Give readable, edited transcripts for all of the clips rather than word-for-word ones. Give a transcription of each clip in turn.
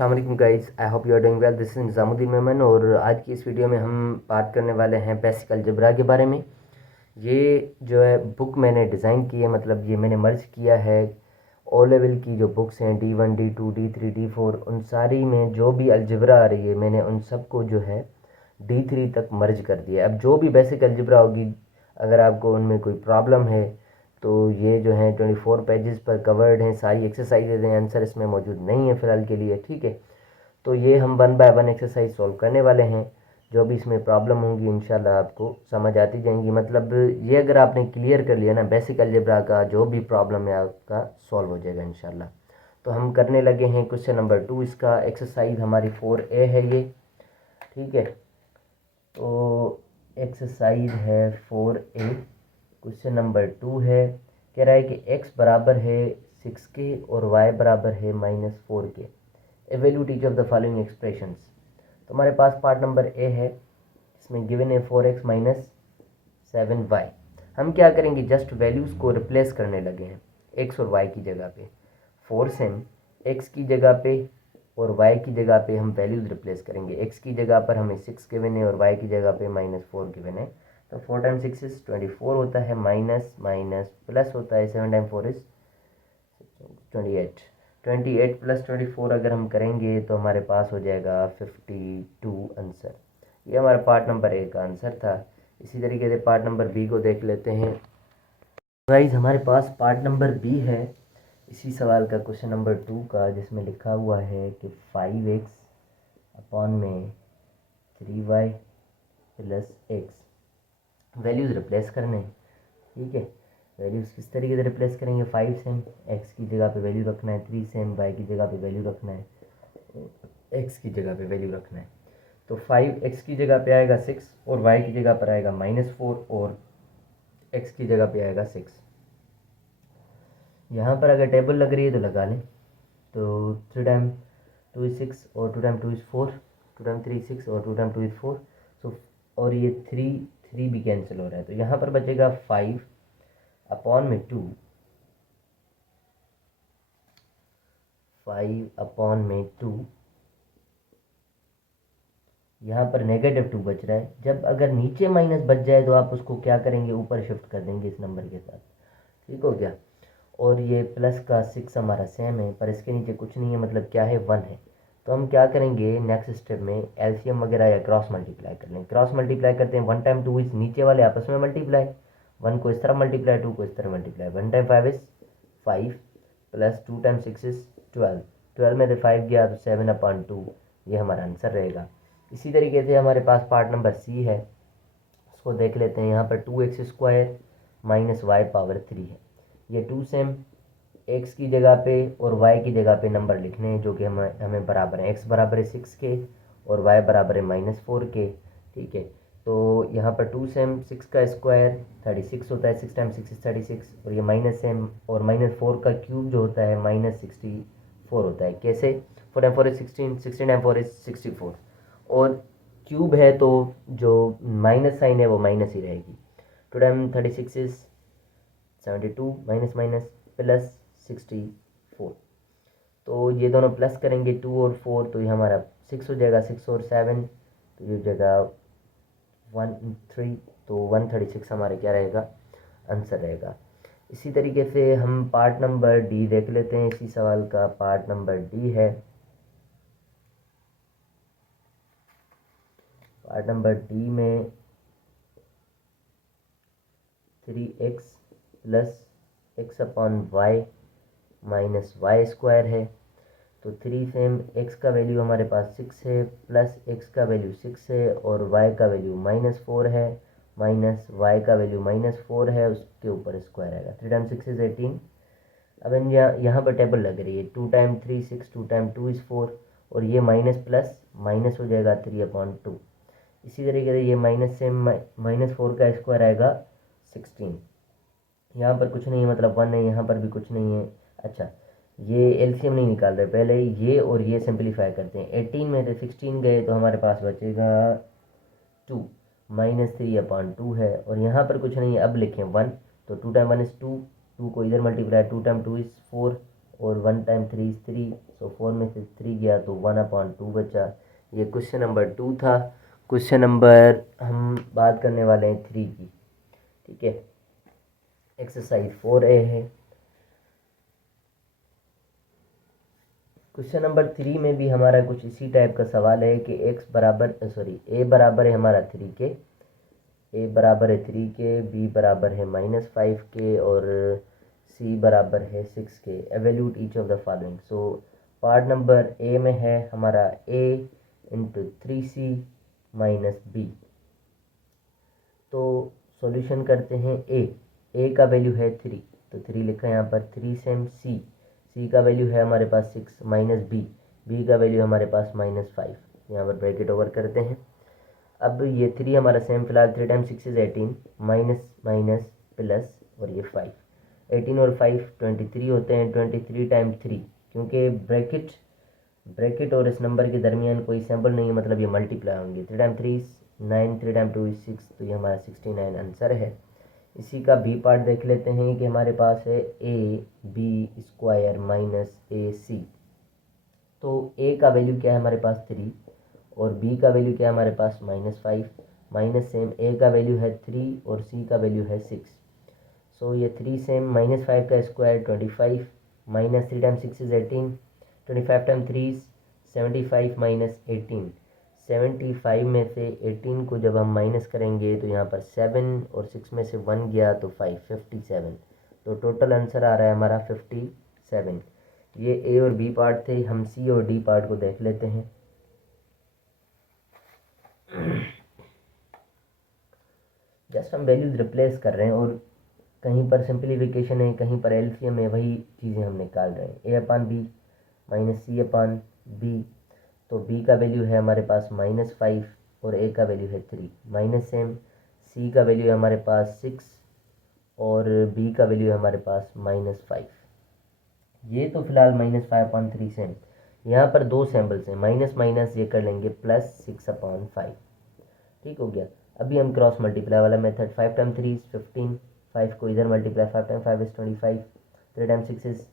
अस्सलाम वालेकुम guys, I hope you are doing well. This is Nizamuddin Memon और आज की इस वीडियो में हम बात करने वाले हैं बेसिक अलजेब्रा के बारे में। ये जो है बुक मैंने डिज़ाइन की है, मतलब ये मैंने मर्ज किया है ओ लेवल की जो बुक्स हैं D1 D2 D3 D4, उन सारी में जो भी अलजेब्रा आ रही है मैंने उन सब को जो है D3 तक मर्ज कर दिया। अब जो भी बेसिक अलजेब्रा होगी, अगर आपको उनमें कोई प्रॉब्लम है तो ये जो है 24 पेजेस पर कवर्ड हैं, सारी एक्सरसाइजेज हैं, आंसर इसमें मौजूद नहीं है फ़िलहाल के लिए, ठीक है। तो ये हम 1 बाय 1 एक्सरसाइज सॉल्व करने वाले हैं। जो भी इसमें प्रॉब्लम होंगी इंशाल्लाह आपको समझ आती जाएंगी। मतलब ये अगर आपने क्लियर कर लिया ना, बेसिक अलजेब्रा का जो भी प्रॉब्लम है आपका सॉल्व हो जाएगा इंशाल्लाह। तो हम करने लगे हैं क्वेश्चन नंबर 2। इसका एक्सरसाइज हमारी 4A है ये, ठीक है। तो एक्सरसाइज है 4A, क्वेश्चन नंबर 2 है। कह रहा है कि x बराबर है 6k और y बराबर है -4k। Evaluate each of the following expressions. तो हमारे पास पार्ट नंबर ए है, इसमें गिवन है 4x - 7y। हम क्या करेंगे, जस्ट वैल्यूज़ को रिप्लेस करने लगे हैं x और y की जगह पे। 4 से हम x की जगह पे और y की जगह पे हम वैल्यूज़ रिप्लेस करेंगे। x की जगह पर हमें 6 गिवन है और y की जगह पे -4 गिवन है। तो 4 टाइम 6 इज 24 होता है, माइनस माइनस प्लस होता है, 7 टाइम 4 इज 28। 28 प्लस 24 अगर हम करेंगे तो हमारे पास हो जाएगा 52 आंसर। ये हमारा पार्ट नंबर ए का आंसर था। इसी तरीके से पार्ट नंबर बी को देख लेते हैं। गाइस हमारे पास पार्ट नंबर बी है इसी सवाल का, क्वेश्चन नंबर 2 का, जिसमें लिखा हुआ है कि 5x अपॉन में 3y plus x values replace करने हैं, ठीक है। वैल्यूज़ किस तरीके से रिप्लेस करेंगे, 5 से हम x की जगह पे वैल्यू रखना है, 3 से हम y की जगह पे वैल्यू रखना है, x की जगह पे वैल्यू रखना है। तो 5x की जगह पे आएगा 6 और y की जगह पर आएगा -4 और x की जगह पे आएगा 6। यहाँ पर अगर टेबल लग रही है तो लगा लें। तो 3 टाइम 2 इज़ 6 और 2 टाइम 2 इज़ 4, 2 टाइम 3 6 और 2 टाइम 2 इज़ 4। सो और ये 3 भी कैंसिल हो रहा है, तो यहाँ पर बचेगा 5 अपॉन में 2, 5 अपॉन में 2। यहाँ पर -2 बच रहा है। जब अगर नीचे माइनस बच जाए तो आप उसको क्या करेंगे, ऊपर शिफ्ट कर देंगे इस नंबर के साथ, ठीक हो गया। और ये प्लस का 6 हमारा सेम है, पर इसके नीचे कुछ नहीं है, मतलब क्या है, 1 है। तो हम क्या करेंगे नेक्स्ट स्टेप में, एलसीएम वगैरह या क्रॉस मल्टीप्लाई कर लें। क्रॉस मल्टीप्लाई करते हैं, 1 टाइम 2 इज नीचे वाले आपस में मल्टीप्लाई, 1 को इस तरह मल्टीप्लाई, 2 को इस तरह multiply. 1 time 5 is 5 plus 2 time 6 is 12, 12 में से 5 गया तो 7/2, ये हमारा आंसर रहेगा। इसी तरीके से हमारे पास पार्ट नंबर सी है, उसको देख लेते हैं। यहाँ पर 2x² माइनस वाई पावर 3 है। ये 2 से हम x की जगह पे और y की जगह पे नंबर लिखने हैं जो कि हमें बराबर है। x बराबर है 6k और y बराबर है -4k, ठीक है। तो यहाँ पर 2 से हम 6 का स्क्वायर 36 होता है, 6 टाइम 6 इज 36, और ये माइनस से और -4 का क्यूब जो होता है -64 होता है। कैसे, 4 टाइम 4 इज 16, 16 टाइम 4 इज 64, और क्यूब है तो जो माइनस साइन है वो माइनस ही रहेगी। 2 time 36 is 72, minus minus plus 64। तो ये दोनों प्लस करेंगे 2 और 4, तो ये हमारा 6 हो जाएगा, 6 और 7 तो ये जगह 13, तो 136 हमारे क्या रहेगा, आंसर रहेगा। इसी तरीके से हम पार्ट नंबर डी देख लेते हैं। इसी सवाल का पार्ट नंबर डी है। पार्ट नंबर डी में 3x plus x/y minus y² है। तो 3 से हम x का वैल्यू हमारे पास 6 है, प्लस x का वैल्यू 6 है और y का वैल्यू -4 है, माइनस y का वैल्यू -4 है, उसके ऊपर स्क्वायर आएगा। 3 टाइम 6 इज 18। अब इन यहाँ पर टेबल लग रही है, 2 टाइम 3 6, 2 टाइम 2 इज़ 4, और ये माइनस प्लस माइनस हो जाएगा 3/2। इसी तरीके से ये माइनस से -4 का स्क्वायर आएगा 16। यहाँ पर कुछ नहीं है, मतलब 1 है, यहाँ पर भी कुछ नहीं है। अच्छा, ये एलसीएम नहीं निकाल रहे, पहले ये और ये सिंपलीफाई करते हैं। 18 में से 16 गए तो हमारे पास बचेगा 2, -3/2 है, और यहाँ पर कुछ नहीं है। अब लिखें 1, तो 2 टाइम 1 इज़ 2, 2 को इधर मल्टीप्लाई, 2 टाइम 2 इज़ 4 और 1 टाइम 3 इज़ 3, सो 4 में से 3 गया तो 1/2 बचा। ये क्वेश्चन नंबर 2 था। क्वेश्चन नंबर हम बात करने वाले हैं 3 की, ठीक है। एक्सरसाइज 4A है। क्वेश्चन नंबर 3 में भी हमारा कुछ इसी टाइप का सवाल है कि ए बराबर है हमारा 3 के, ए बराबर है 3 के, बी बराबर है -5 के और सी बराबर है 6 के। Evaluate each of the following. So part number A में है हमारा a into 3c minus B. तो सॉल्यूशन करते हैं। ए का वैल्यू है 3, तो 3 लिखा है यहाँ पर। 3 सेम सी का वैल्यू है हमारे पास 6 माइनस बी का वैल्यू हमारे पास -5। यहाँ पर ब्रैकेट ओवर करते हैं। अब ये 3 हमारा सेम फिलहाल 3 time 6 is 18, minus minus plus और ये 5। 18 और 5 23 होते हैं। 23 टाइम 3, क्योंकि ब्रैकेट और इस नंबर के दरमियान कोई सिंबल नहीं है, मतलब ये मल्टीप्लाई होंगे। 3 टाइम 3 9, 3 टाइम 2 6, तो ये हमारा 69 आंसर है। इसी का बी पार्ट देख लेते हैं कि हमारे पास है ए बी स्क्वायर माइनस ए सी। तो ए का वैल्यू क्या है हमारे पास 3 और बी का वैल्यू क्या है हमारे पास -5। माइनस सेम ए का वैल्यू है 3 और सी का वैल्यू है 6। सो ये 3 सेम -5 का square 25, minus 3 time 6 is 18, 25 time 3 75 minus 18। 75 में से 18 को जब हम माइनस करेंगे तो यहाँ पर 7 और 6 में से 1 गया तो 5, 57। तो टोटल आंसर आ रहा है हमारा 57। ये ए और बी पार्ट थे। हम सी और डी पार्ट को देख लेते हैं। जस्ट हम वैल्यूज रिप्लेस कर रहे हैं और कहीं पर सिंप्लीफिकेशन है, कहीं पर एलसीएम है, वही चीज़ें हम निकाल रहे हैं। a/b minus c/b। तो b का वैल्यू है हमारे पास -5 और a का वैल्यू है 3। माइनस सेम c का वैल्यू है हमारे पास 6 और b का वैल्यू है हमारे पास -5। ये तो फिलहाल -5/3 सेम। यहाँ पर दो सैम्पल्स हैं, माइनस माइनस ये कर लेंगे +6/5। ठीक हो गया। अभी हम क्रॉस मल्टीप्लाई वाला मेथड। 5 टाइम 3 इज 15, 5 को इधर multiply, 5 time 5 is 25, 3 time 6 is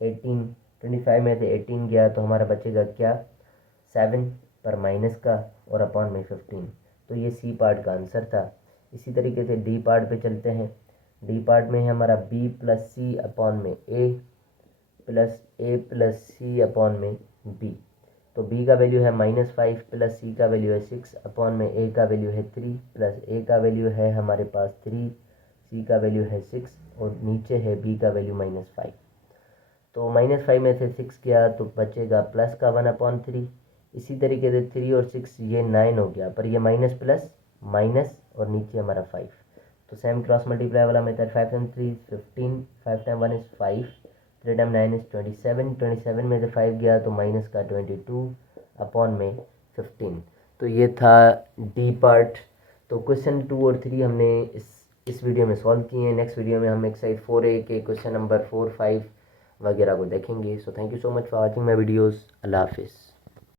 18, 25 में से 18 गया तो हमारा बचेगा क्या 7 पर माइनस का और अपॉन में 15। तो ये सी पार्ट का आंसर था। इसी तरीके से डी पार्ट पे चलते हैं। डी पार्ट में है हमारा बी प्लस सी अपॉन में ए प्लस सी अपॉन में बी। तो b का वैल्यू है -5 प्लस c का वैल्यू है 6 अपॉन में a का वैल्यू है 3 प्लस a का वैल्यू है हमारे पास 3, c का वैल्यू है 6 और नीचे है b का वैल्यू -5। तो -5 में से 6 गया तो बचेगा प्लस का 1/3। इसी तरीके से 3 और 6 ये 9 हो गया, पर ये माइनस प्लस माइनस और नीचे हमारा 5। तो सेम क्रॉस मल्टीप्लाई वाला method. 5 time 3 15, 5 time 1 is 5, 3 time 9 is 27, 27 में से 5 गया तो माइनस का 22 अपॉन में 15। तो ये था डी पार्ट। तो क्वेश्चन 2 और 3 हमने इस वीडियो में सॉल्व किए हैं। नेक्स्ट वीडियो में हम एक्सरसाइज 4A के क्वेश्चन नंबर 4, 5 वगैरह को देखेंगे। So thank you so much for watching my videos. अल्लाह हाफिज़।